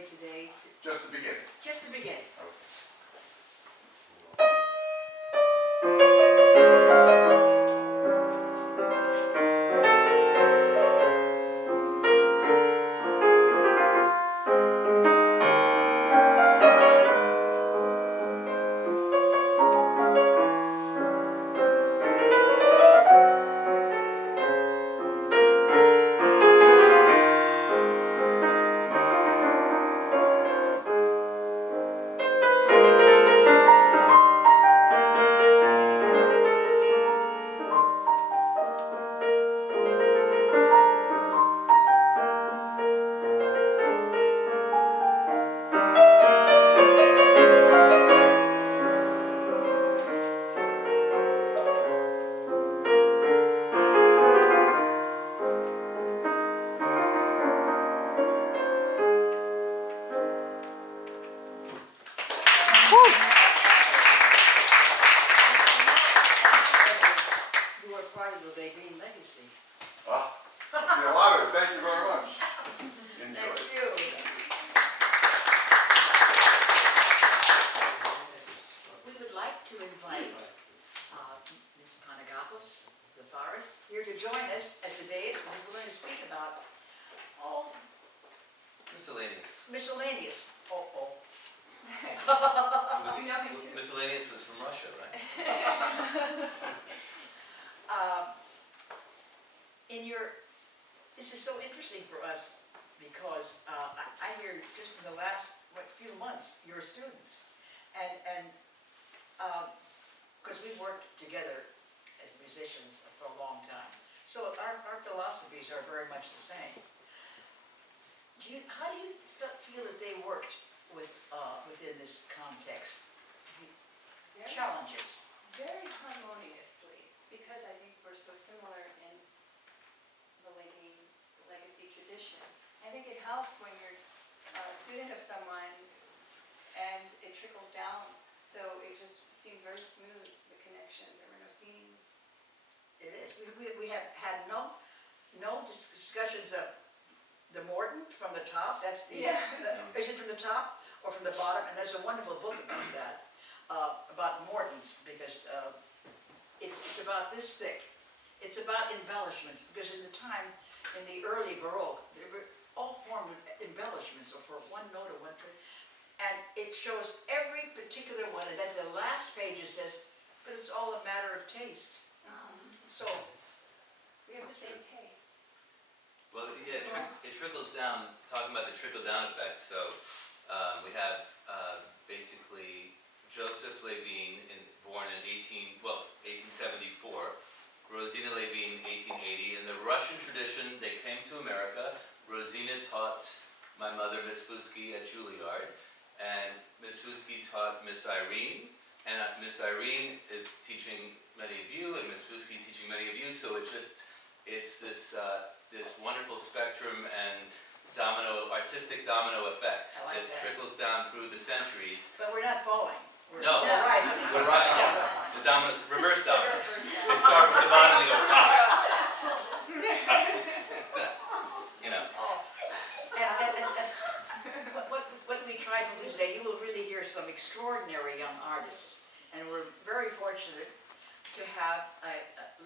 play today? Just the beginning. Just the beginning. Okay. You are part of the Green Legacy. Ah, I see a lot of it. Thank you very much. Enjoy. Thank you. We would like to invite Ms. Panagopoulos, the Forest, here to join us at today's, because we're going to speak about, miscellaneous. Miscellaneous was from Russia, right? This is so interesting for us because I hear just in the last few months your students, and because we've worked together as musicians for a long time, so our philosophies are very much the same. How do you feel that they worked within this context? Challenges. Very harmoniously, because I think we're so similar in the legacy tradition. I think it helps when you're a student of someone and it trickles down. So it just seemed very smooth, the connection. There were no scenes. It is. We have had no discussions of the Morton from the top. That's the. Yeah. Is it from the top or from the bottom? And there's a wonderful book about that, about Mortons, because it's about this thick. It's about embellishments, because in the time, in the early Baroque, there were all forms of embellishments, or for one note or one thing, and it shows every particular one, and then the last page it says, but it's all a matter of taste. So, We have the same taste. Well, yeah, it trickles down, talking about the trickle-down effect, so we have basically Joseph Levine, born in 1874, Rosina Levine, 1880. In the Russian tradition, they came to America. Rosina taught my mother, Miss Fusky, at Juilliard, and Miss Fusky taught Miss Irene, and Miss Irene is teaching many of you, and Miss Fusky teaching many of you, so it's this wonderful spectrum and artistic domino effect. I like that that. trickles down through the centuries. but we're not following. No. We're right. We're right, yes. The dominoes, reverse dominoes. They start from the bottom and they go, you know. What we try to do today, you will really hear some extraordinary young artists, and we're very fortunate to have a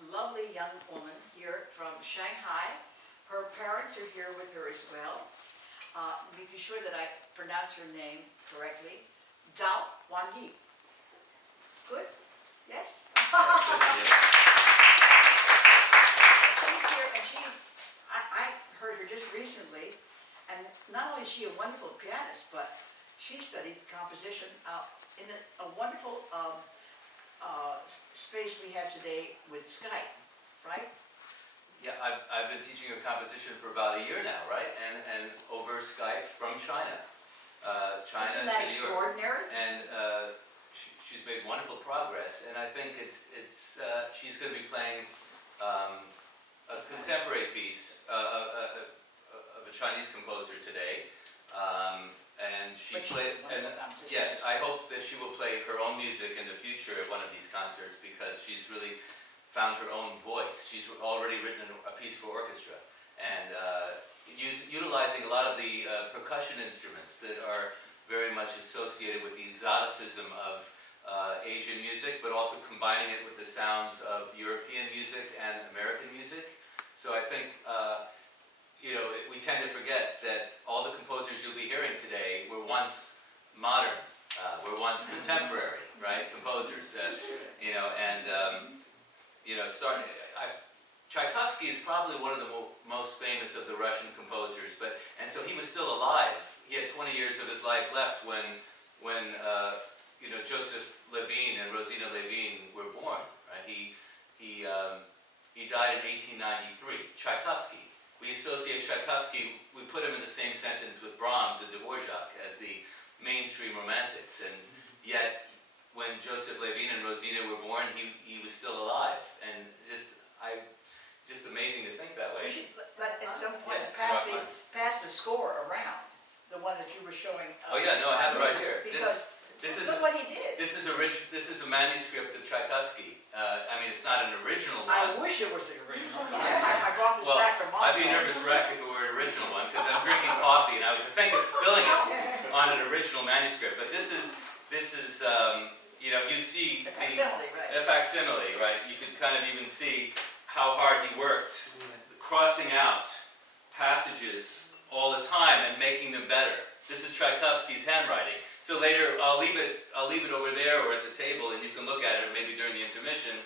lovely young woman here from Shanghai. Her parents are here with her as well. Be sure that I pronounce her name correctly. Zhao Wanyi. Good? Yes? She's here, and I heard her just recently, and not only is she a wonderful pianist, but she studied composition in a wonderful space we have today with Skype, right? Yeah, I've been teaching her composition for about a year now, right? And over Skype from China. China Isn't that to New York. extraordinary? And she's made wonderful progress, and I think she's going to be playing a contemporary piece of a Chinese composer today, and she played. And yes, I hope that she will play her own music in the future at one of these concerts, because she's really found her own voice. She's already written a piece for orchestra, and utilizing a lot of the percussion instruments that are very much associated with the exoticism of Asian music, but also combining it with the sounds of European music and American music. So I think, we tend to forget that all the composers you'll be hearing today were once modern, were once contemporary, right? Composers, Tchaikovsky is probably one of the most famous of the Russian composers, and so he was still alive. He had 20 years of his life left when Joseph Levine and Rosina Levine were born. Right? He died in 1893. Tchaikovsky. We associate Tchaikovsky. We put him in the same sentence with Brahms and Dvorak as the mainstream romantics, and yet when Joseph Levine and Rosina were born, he was still alive, and just amazing to think that way. We should, at some point, Yeah, pass the score around, the one that you were showing. Oh yeah, no, I have it right here. Because This is look what he did. This is a manuscript of Tchaikovsky. It's not an original one. I wish it was the original. I brought this Well, back from Moscow. I'd be nervous wreck if it were an original one, because I'm drinking coffee and I would think of spilling it on an original manuscript. But this is you see A facsimile, right. a facsimile, right? You could kind of even see how hard he worked, crossing out passages all the time and making them better. This is Tchaikovsky's handwriting. So later, I'll leave it over there or at the table, and you can look at it maybe during the intermission,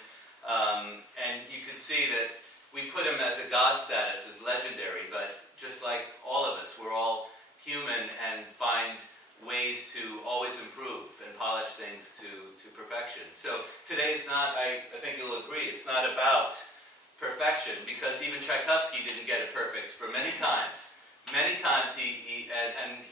and you can see that we put him as a god status, as legendary, but just like all of us, we're all human and find ways to always improve and polish things to perfection. So today's not, I think you'll agree, it's not about perfection, because even Tchaikovsky didn't get it perfect for many times. Many times he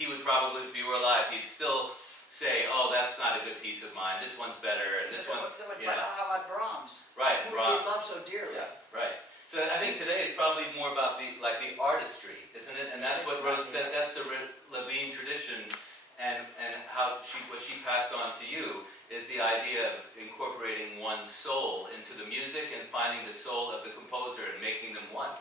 would probably, if he were alive, he'd still say, oh, that's not a good piece of mine, this one's better, and this one, How about Brahms? Right, Who Brahms. we love so dearly. Yeah, right. So I think today is probably more about the artistry, isn't it? And that's that's the Levine tradition, and what she passed on to you is the idea of incorporating one's soul into the music and finding the soul of the composer and making them one.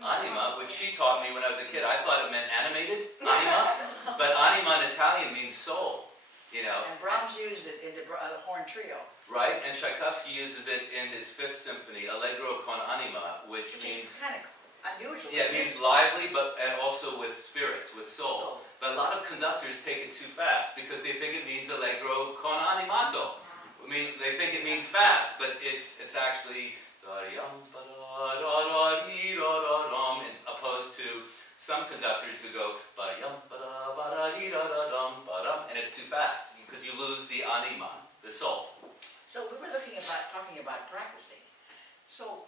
Anima, which she taught me when I was a kid. I thought it meant animated, anima, but anima in Italian means soul, And Brahms used it in the horn trio. Right, and Tchaikovsky uses it in his Fifth Symphony, Allegro con anima, which means... is kind of unusual. Yeah, it means lively, and also with spirit, with soul. But a lot of conductors take it too fast because they think it means Allegro con animato. I mean, they think it means fast, but it's actually opposed to some conductors who go and it's too fast because you lose the anima, the soul. So we were talking about practicing. So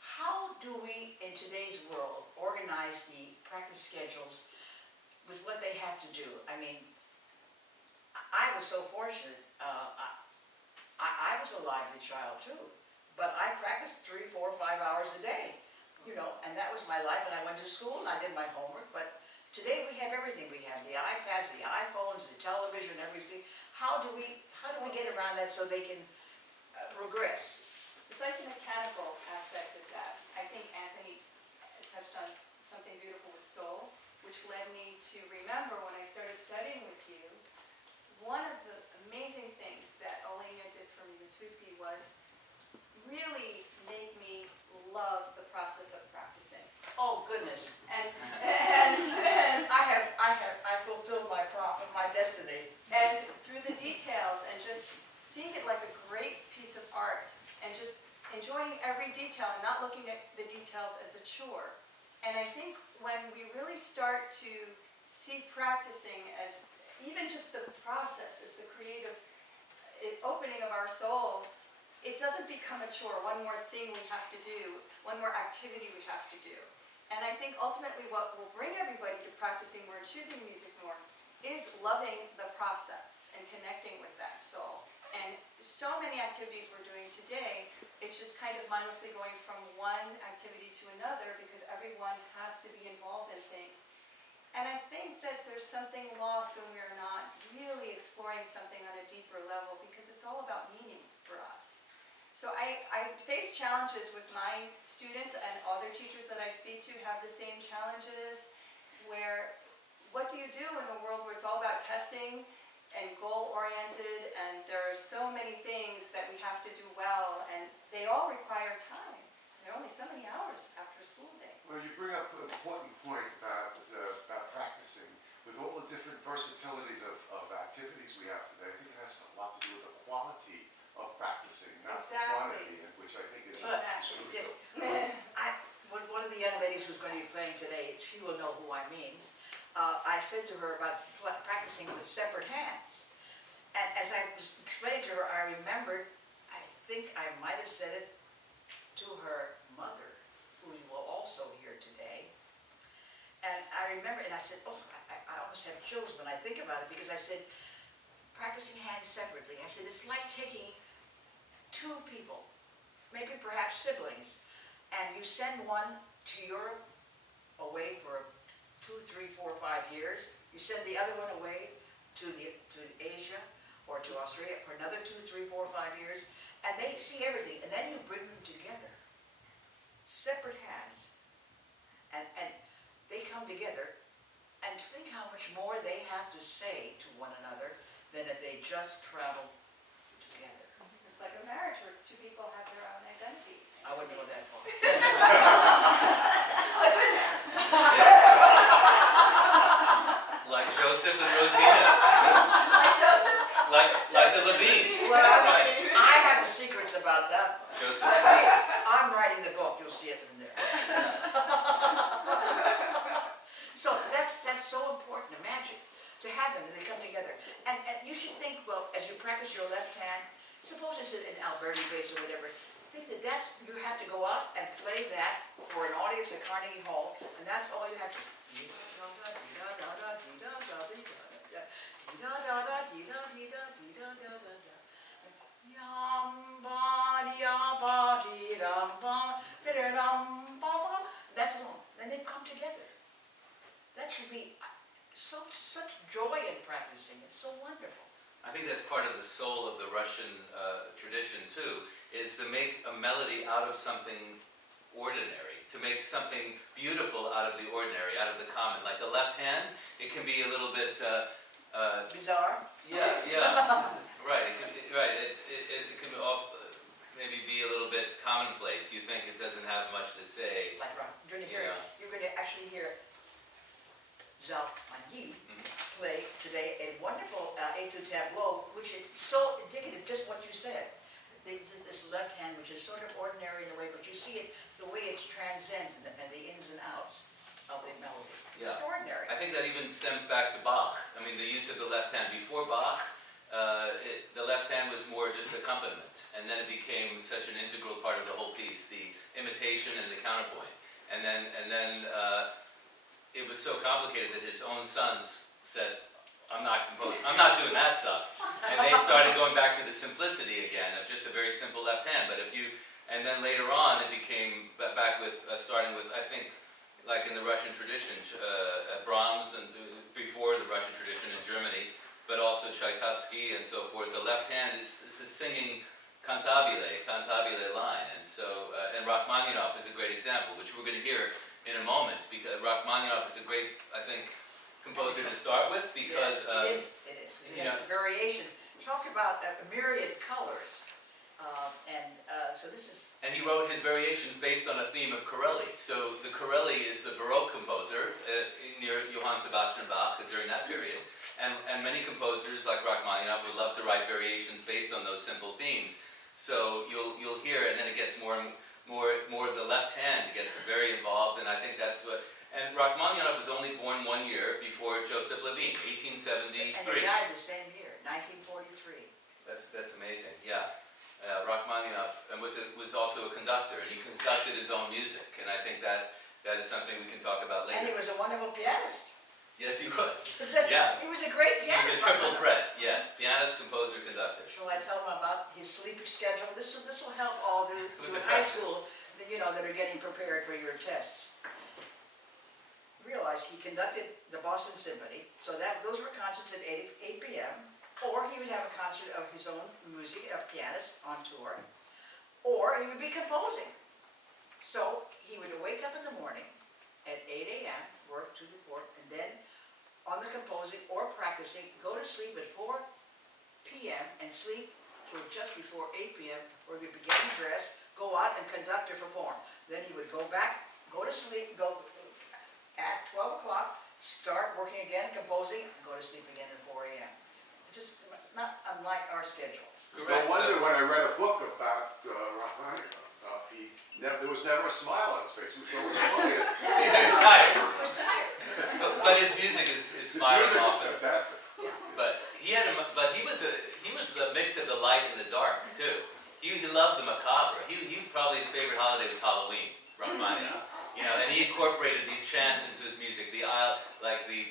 how do we, in today's world, organize the practice schedules with what they have to do? I mean, I was so fortunate. I was a lively child too, but I practiced 3, 4, 5 hours a day, and that was my life. And I went to school and I did my homework. But today we have everything. We have the iPads, the iPhones, the television, everything. How do we get around that so they can progress? Besides the mechanical aspect of that, I think Anthony touched on something beautiful with soul, which led me to remember when I started studying with you, one of the amazing things that Olenia did for me, Ms. Fusky, was really make me love the process of practicing. Oh goodness! And I fulfilled my destiny. And through the details and just seeing it like a great piece of art and just enjoying every detail and not looking at the details as a chore. And I think when we really start to see practicing as even just the process, as the creative opening of our souls, it doesn't become a chore, one more thing we have to do, one more activity we have to do. And I think ultimately what will bring everybody to practicing more and choosing music more is loving the process and connecting with that soul. And so many activities we're doing today, it's just kind of mindlessly going from one activity to another because everyone has to be involved in things. And I think that there's something lost when we're not really exploring something on a deeper level because it's all about meaning for us. So I face challenges with my students, and other teachers that I speak to have the same challenges, where what do you do in a world where it's all about testing and goal-oriented, and there are so many things that we have to do well, and they all require time. There are only so many hours after a school day. Well, you bring up an important point about practicing. With all the different versatilities of activities we have today, I think it has a lot to do with the quality of practicing, not the Exactly. quantity, which I think is But crucial. it's one of the young ladies who's going to be playing today, she will know who I mean. I said to her about practicing with separate hands. And as I was explaining to her, I remembered, I think I might have said it to her mother, who you will also hear today. And I remember, and I said, oh, I almost have chills when I think about it, because I said, practicing hands separately. I said, it's like taking two people, maybe perhaps siblings, and you send one to Europe away for 2, 3, 4, 5 years. You send the other one away to Asia or to Australia for another 2, 3, 4, 5 years, and they see everything, and then you bring them together, separate hands, and they come together, and think how much more they have to say to one another than if they just traveled together. It's like a marriage where two people have their own identity. I wouldn't go that far. A good marriage. Like Joseph and Rosina, Like Joseph? like the Levines. Well, Right. I have secrets about that. Joseph. I'm writing the book, you'll see it in there. So that's so important, imagine, to have them, and they come together. And you should think, well, as you practice your left hand, suppose it's in Alberti base or whatever, think that you have to go out and play that for an audience at Carnegie Hall, and that's all you have to. That's all. Then they come together. That should be such joy in practicing. It's so wonderful. I think that's part of the soul of the Russian tradition too, is to make a melody out of something ordinary, to make something beautiful out of the ordinary, out of the common. Like the left hand, it can be a little bit... Bizarre? Yeah, right. It can maybe be a little bit commonplace. You think it doesn't have much to say. Like rock. You're going to actually hear Zhao Fanyi play today a wonderful etude tableau, which is so indicative, just what you said. This left hand, which is sort of ordinary in a way, but you see it, the way it transcends and the ins and outs of the melody. It's Yeah. extraordinary. I think that even stems back to Bach. I mean, the use of the left hand. Before Bach, the left hand was more just accompaniment, and then it became such an integral part of the whole piece, the imitation and the counterpoint. And then it was so complicated that his own sons said, I'm not composing, I'm not doing that stuff. And they started going back to the simplicity again of just a very simple left hand. And then later on it became back with, starting with, I think, like in the Russian tradition, Brahms, and before the Russian tradition in Germany, but also Tchaikovsky and so forth. The left hand is a singing cantabile line. And so, and Rachmaninoff is a great example, which we're going to hear in a moment, because Rachmaninoff is a great, I think, composer to start with, because Yes, it is. It has variations. Talk about a myriad colors. So this is... and he wrote his variations based on a theme of Corelli. So the Corelli is the Baroque composer near Johann Sebastian Bach during that period. And many composers like Rachmaninoff would love to write variations based on those simple themes. So you'll hear, and then it gets more the left hand gets very involved, and I think that's what. And Rachmaninoff was only born 1 year before Joseph Levine, 1873. And he died the same year, 1943. That's amazing. Yeah. Rachmaninoff was also a conductor, and he conducted his own music, and I think that is something we can talk about later. And he was a wonderful pianist. Yes, he was. Yeah. He was a great He was pianist. a triple threat. Yes, pianist, composer, conductor. Shall I tell him about his sleep schedule? This will help all who in high school, that are getting prepared for your tests. Realize he conducted the Boston Symphony, so those were concerts at 8 p.m., or he would have a concert of his own music, a pianist on tour. or he would be composing. So he would wake up in the morning at 8 a.m., work to the 4th, and then on the composing or practicing, go to sleep at 4 p.m. and sleep till just before 8 p.m., where he would be getting dressed, go out and conduct or perform. Then he would go back, go to sleep, go at 12 o'clock, start working again, composing, and go to sleep again at 4 a.m. It's just not unlike our schedule. No Correct. wonder So- when I read a book about Rachmaninoff, there was never a smile on his face. He was always smiling. He was tired. I was tired. But his music is His smiling music was often. fantastic. But he was the mix of the light and the dark too. He loved the macabre. He probably his favorite holiday was Halloween, Rachmaninoff. You know, and he incorporated these chants into his music. The Isle, like the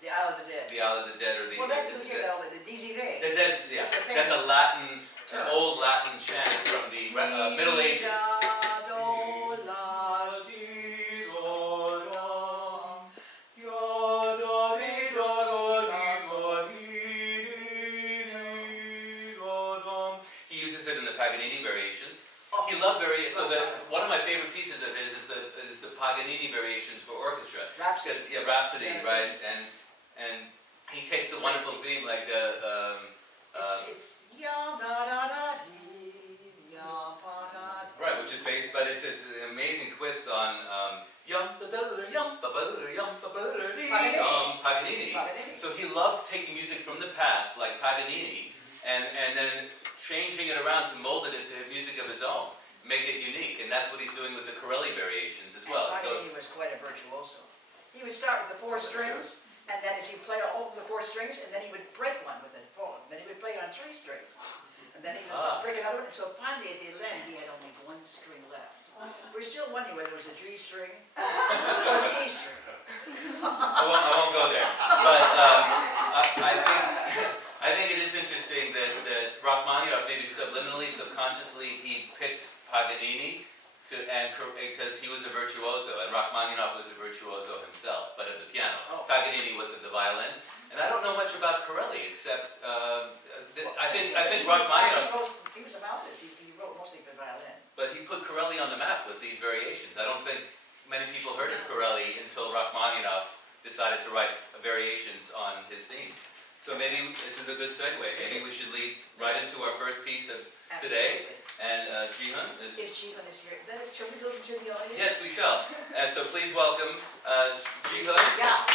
The Isle of the Dead. Isle of the Dead, or the Well, that you hear that over the Desiree. yeah, It's a that's a famous Latin, term. an old Latin chant from the Middle Ages. He uses it in the Paganini variations. Oh, He loved one of my favorite pieces of his is the Paganini variations for orchestra. Rhapsody. Yeah, Rhapsody, Yeah. right? And he takes a wonderful theme like It's yum da da da dee, yum pa da dee. right, which is based, but it's an amazing twist on yum da da da yum ba ba da yum ba ba da dee Paganini. Paganini. So he loved taking music from the past, like Paganini, and then changing it around to mold it into music of his own, make it unique, and that's what he's doing with the Corelli variations as well. It goes- Paganini was quite a virtuoso. He would start with the 4 strings, and then as he played all the 4 strings, and then he would break one with it, then he would play on 3 strings, and then he would break another one, and so finally at the end he had only 1 string left. We're still wondering whether it was a G string or the E string. I won't go there. But I think it is interesting that Rachmaninoff, maybe subliminally, subconsciously, he picked Paganini because he was a virtuoso, and Rachmaninoff was a virtuoso himself, but at the piano. Oh. Paganini was at the violin, and I don't know much about Corelli except I think Rachmaninoff. He was a violinist. He wrote mostly for violin. But he put Corelli on the map with these variations. I don't think many people heard of Corelli until Rachmaninoff decided to write variations on his theme. So maybe this is a good segue. Maybe we should lead right into our first piece of today. Absolutely. And Jihan is... If Jihan is here, shall we go to the audience? Yes, we shall. And so please welcome Jihan. Yeah.